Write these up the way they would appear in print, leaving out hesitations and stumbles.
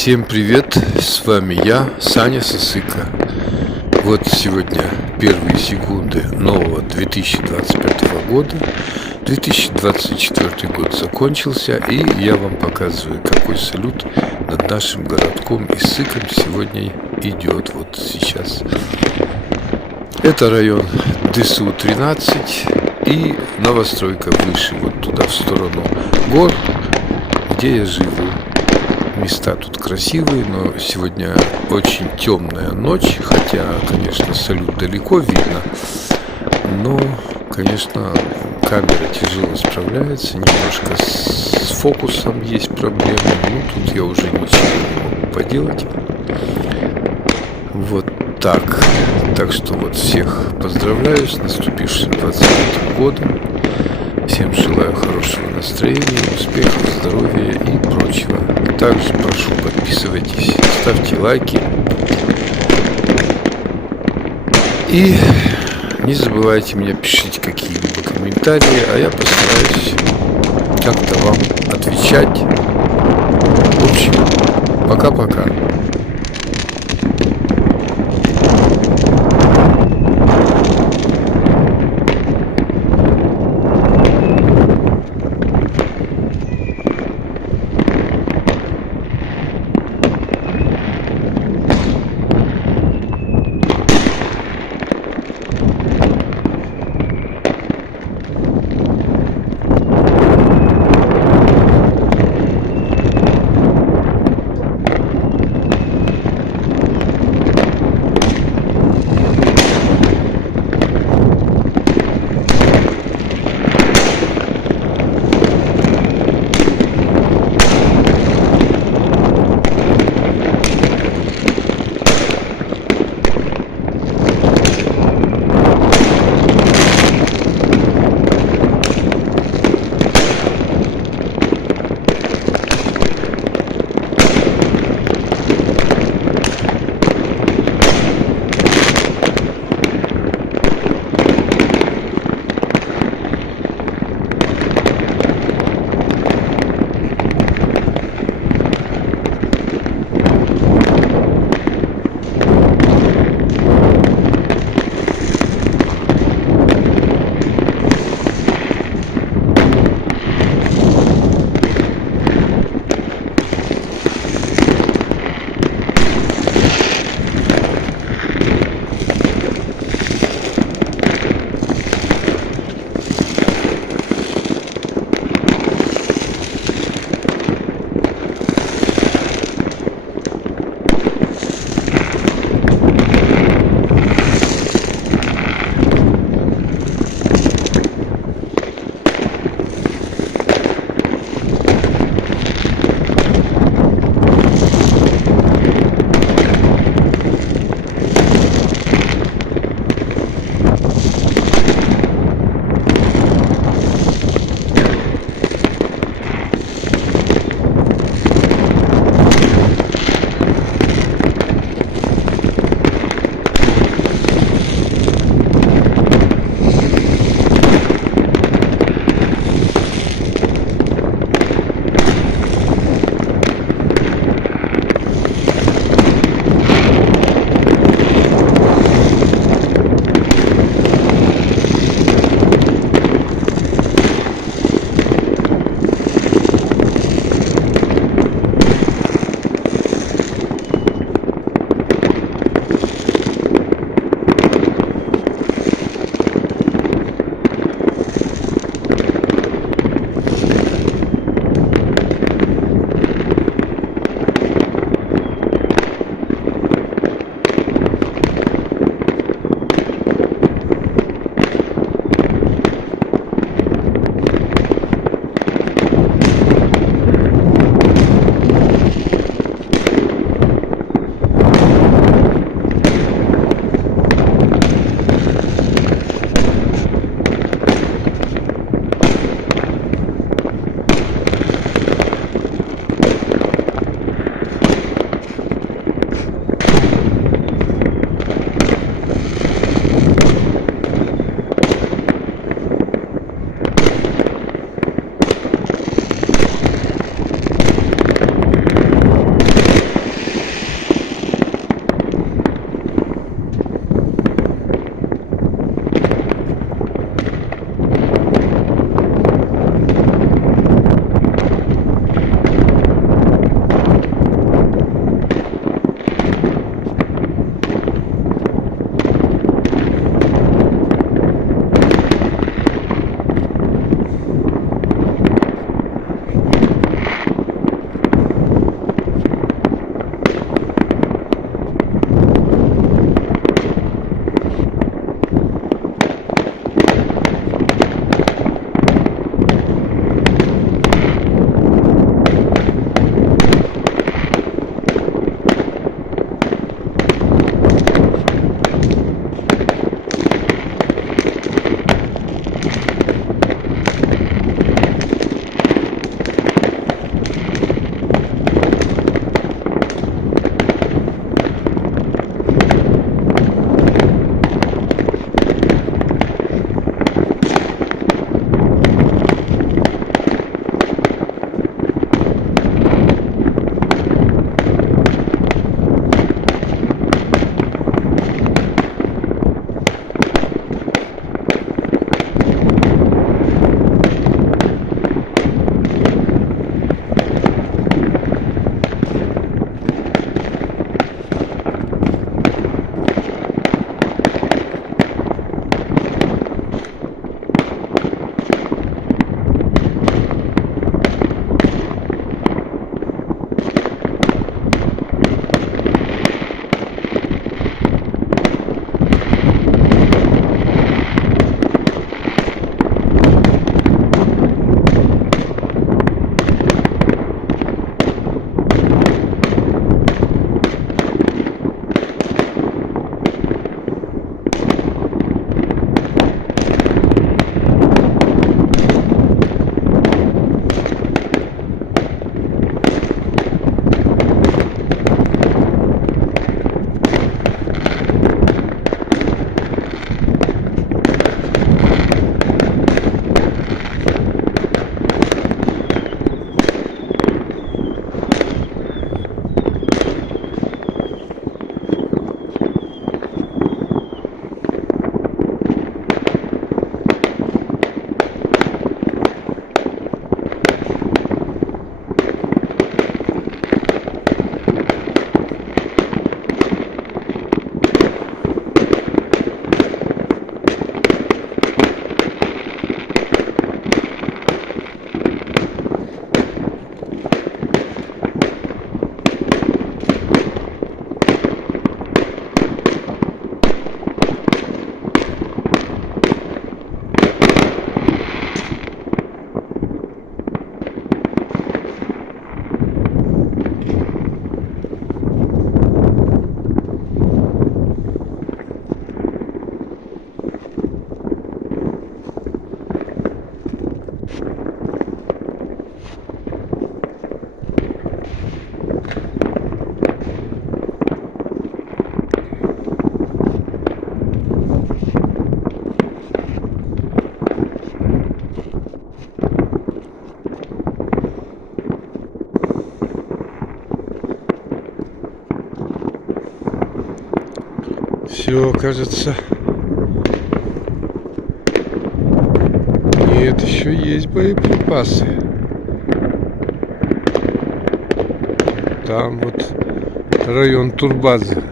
Всем привет, с вами я, Саня Сосыка. Вот сегодня первые секунды нового 2025 года. 2024 год закончился, и я вам показываю, какой салют над нашим городком Иссыком сегодня идет. Вот сейчас. Это район ДСУ-13 и новостройка выше, вот туда в сторону гор, где я живу. Места тут красивые, но сегодня очень темная ночь, хотя, конечно, салют далеко видно, но, конечно, камера тяжело справляется, немножко с фокусом есть проблемы, ну, тут я уже ничего не могу поделать. Вот так. Так что вот всех поздравляю с наступившим 25 годом. Всем желаю хорошего настроения, успехов, здоровья и прочего. Также прошу, подписывайтесь, ставьте лайки. И не забывайте мне пишите какие-либо комментарии, а я постараюсь как-то вам отвечать. В общем, пока-пока. Все, кажется. Нет, еще есть боеприпасы. Там вот район турбазы.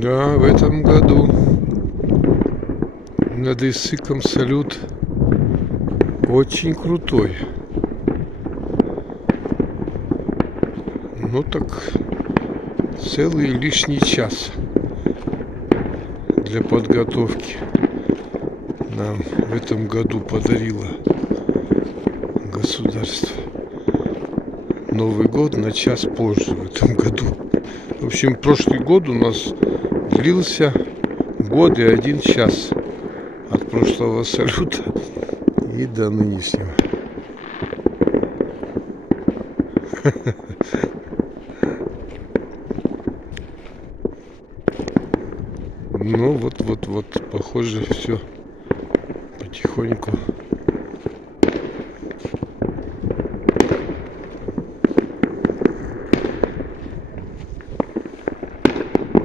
Да, в этом году над Иссыком салют очень крутой. Ну так целый лишний час для подготовки нам в этом году подарило государство. Новый год на час позже в этом году. В общем, прошлый год у нас длился год и 1 час от прошлого салюта и до нынешнего. Ну вот, похоже, все потихоньку.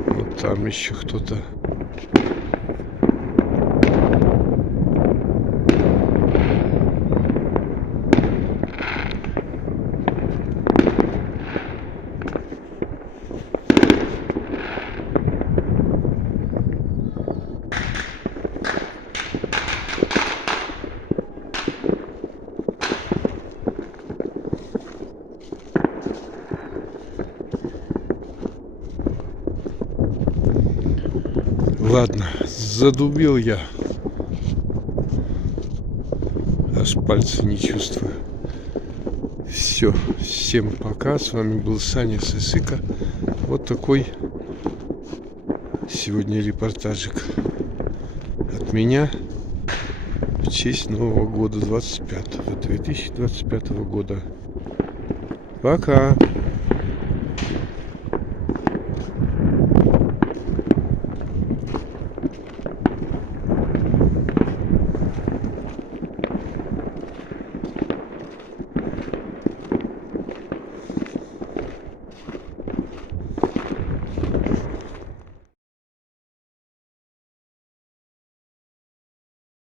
Вот там еще кто-то. Ладно, задубел я. Аж пальцы не чувствую. Все, всем пока. С вами был Саня с Иссыка. Вот такой сегодня репортажик от меня в честь Нового года 2025 года. Пока!